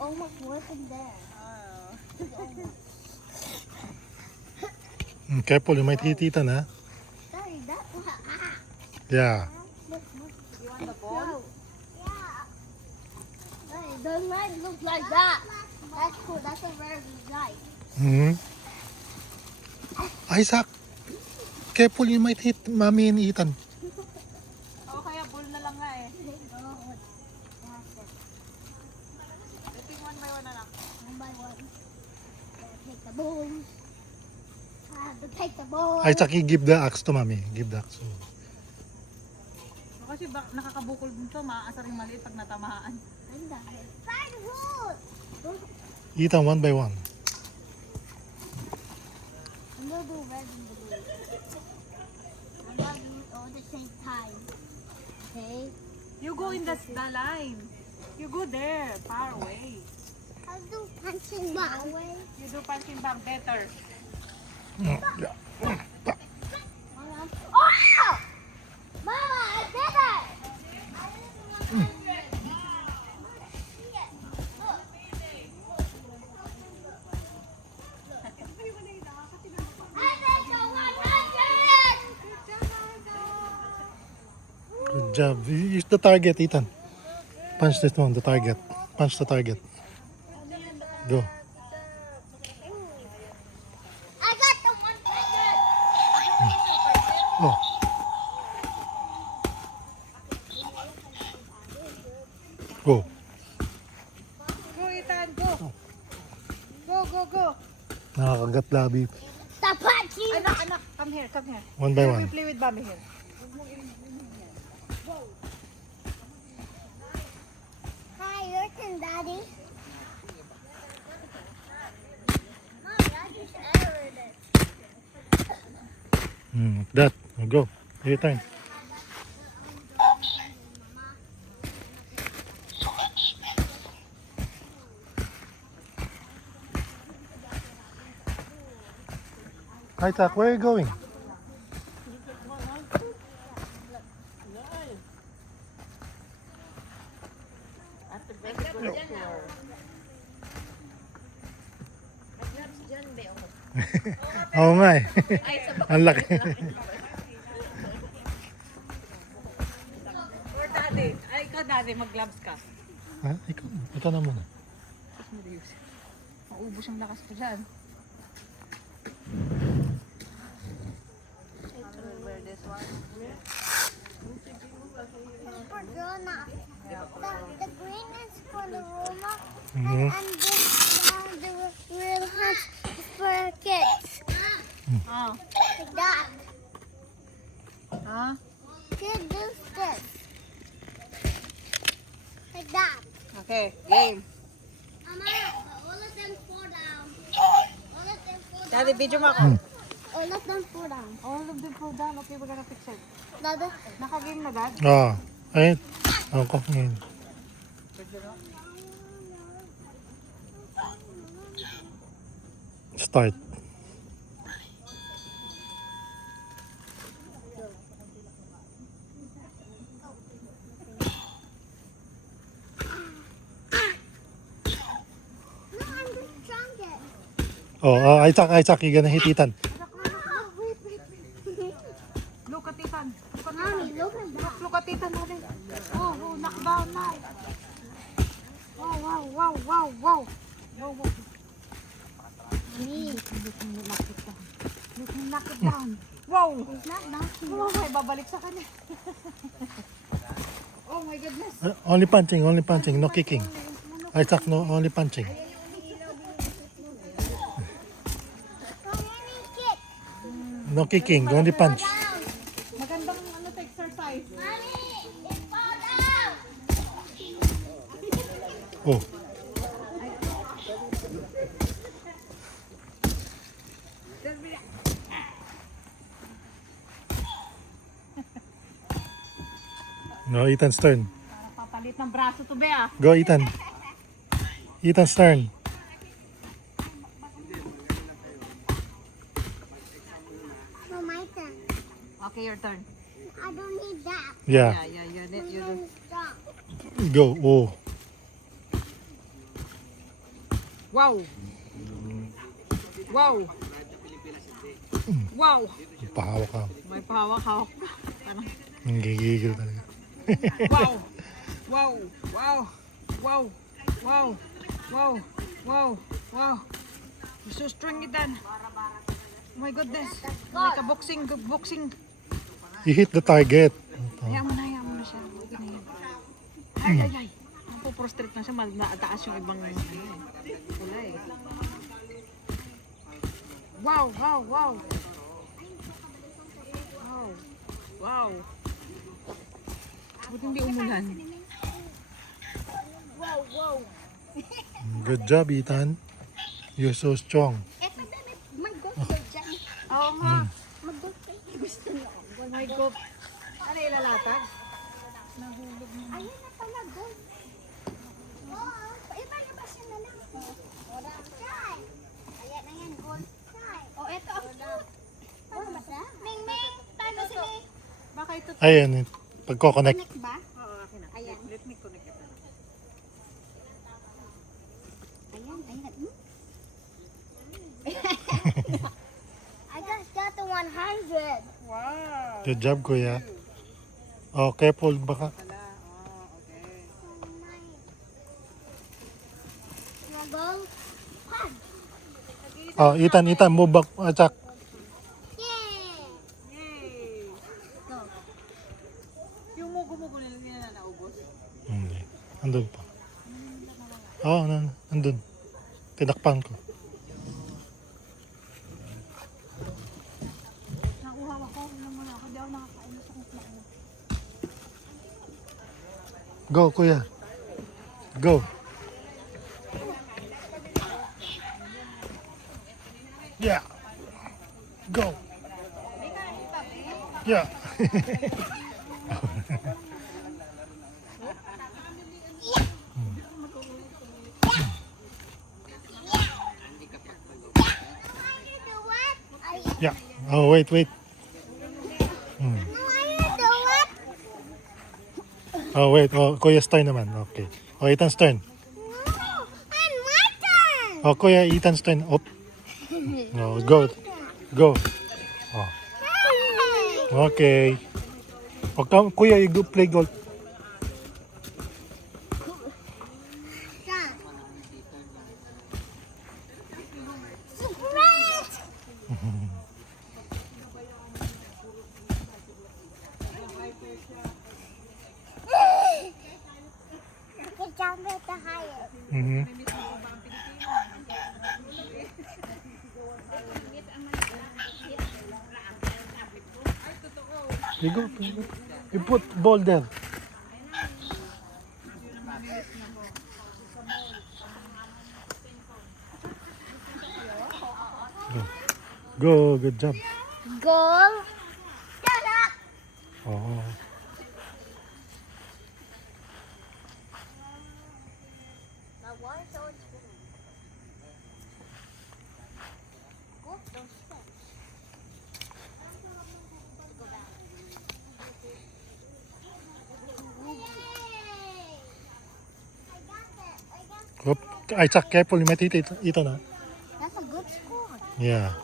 almost working there. Careful, you might hit Ethan, huh? Sorry, that's what. Yeah. Look. You want the ball? Yeah. Hey, the line looks like that. That's cool. That's a very good light. Hmm. Isaac, careful, you might hit Mommy and Ethan. O kaya ball na lang nga eh. Ito yung one by one anak. One by one. Take the ball. I have to take the ball. Isaac, you give the axe to Mommy. Give the axe. Kasi nakakabukol din to, maaasar yung maliit pag natamaan. Try the ball. Ethan, one by one. I'm gonna do red and blue. I'm gonna do it all at the same time. Okay? You go in the line. You go there, far away. I'll do punching bag. You do punching bag better. Yeah. Oh! Mama, I did it! Good job. Use the target, Ethan. Punch this one, the target. Punch the target. Go. I got the 100! Oh. Go. Go Ethan, go. Go. Nakakagat labi. Stop punching! Anak, come here. One by We one. play with Bobby here. Hi, your turn, Daddy. Mom, Daddy's errored it. That. Go. Your turn. Isaac, where are you going? Oo nga eh. Ang laki. Or daddy. Ay, ikaw daddy, mag-gloves ka. Ha? Ikaw na muna. Maubos ang lakas ko dyan. Wear this one. For Rona. The green is for the Roma. Mhm. And this the real hat is for kids. Ah. Like that. Ah? Kids do this. Like that. Okay, game. Mama, all of them fall down. All of them fall down. Daddy, video mo ako. All of them fall down. All of them fall down. Okay, we're gonna fix it. Daddy. Naka-game na, Dad? Ay. Ako ngayon. Start. No, I'm the strongest. Isaac, you're gonna hit Ethan. Look at Ethan. Mommy, look at that. Look at Ethan natin. Oh, knock down na. Wow. Me. Knock it down. Wow. It's not knocking. Oh, may babalik sa kanya. Oh my goodness. Only punching, no kicking. Isaac, no, only punching. No kicking, only punch. Magandang exercise. Mommy, it fall down. Oh. No, Ethan's turn. Papalit ng braso to, Bea. Go, Ethan. Ethan's turn. So my turn. Okay, your turn. I don't need that. Yeah. You My do. turn is strong. Go. Oh. Wow! Wow! Wow! Pahawak ka. May pahawak-hawak pa. Parang, Nanggigigil talaga. wow! Wow! Wow! Wow! Wow! Wow! Wow! Wow! You're so strong, Ethan. Oh my goodness. Like a boxing. You hit the target. Hayaan mo na siya. Okay na yan. Ay. Napoprostrate na siya. Mataas yung ibang kulay. Wow! Buti hindi umulan. Wow. Good job, Ethan. You're so strong. Eto damit, mag-golf ka dyan. Oo nga. Mag-golf ka. Gusto niyo ako. Oh my God. Ano ilalatag? Ayun na pala, golf. Oo. Iba siya na lang. Wala. Try. Ayan na yan, golf. Try. Oh, eto ang cute. Paano ba siya? Ming. Paano si Ming? Baka ito. Ayan, pagko-connect. Connect ba? Oo, akin na. Ayan. Let me connect it. Ayan. I just got the 100. Wow. Good job, kuya. Oh, careful baka. Wala. Oh, okay. So nice. You wanna go? Pad. Oh, Ethan, move back. Attack. Yay! Yay! Go. Yung mugo-mugo nila niya na naubos. Hindi. Andun pa. Oh, andun. Tinakpan ko. Nakuha ako. Ano muna ako. Di ako nakakain sa kung ano. Go, kuya. Go. Yeah. Go. Yeah. Yeah. Oh, wait. Oh, wait. Oh, kuya's turn naman. Okay. Oh, Ethan's turn. Oh, kuya, Ethan's turn. Oh. No, go. Oh. Okay. Oh, kuya, you go play golf. Mm-hmm. You go. You put ball there. Go. Good job. Goal. Shut up. Oh. My water's always spinning. Go, don't spin. Go back. Yay! I got it. Oop. Isaac, careful. You might hit it. Ethan, ah. That's a good score. Yeah.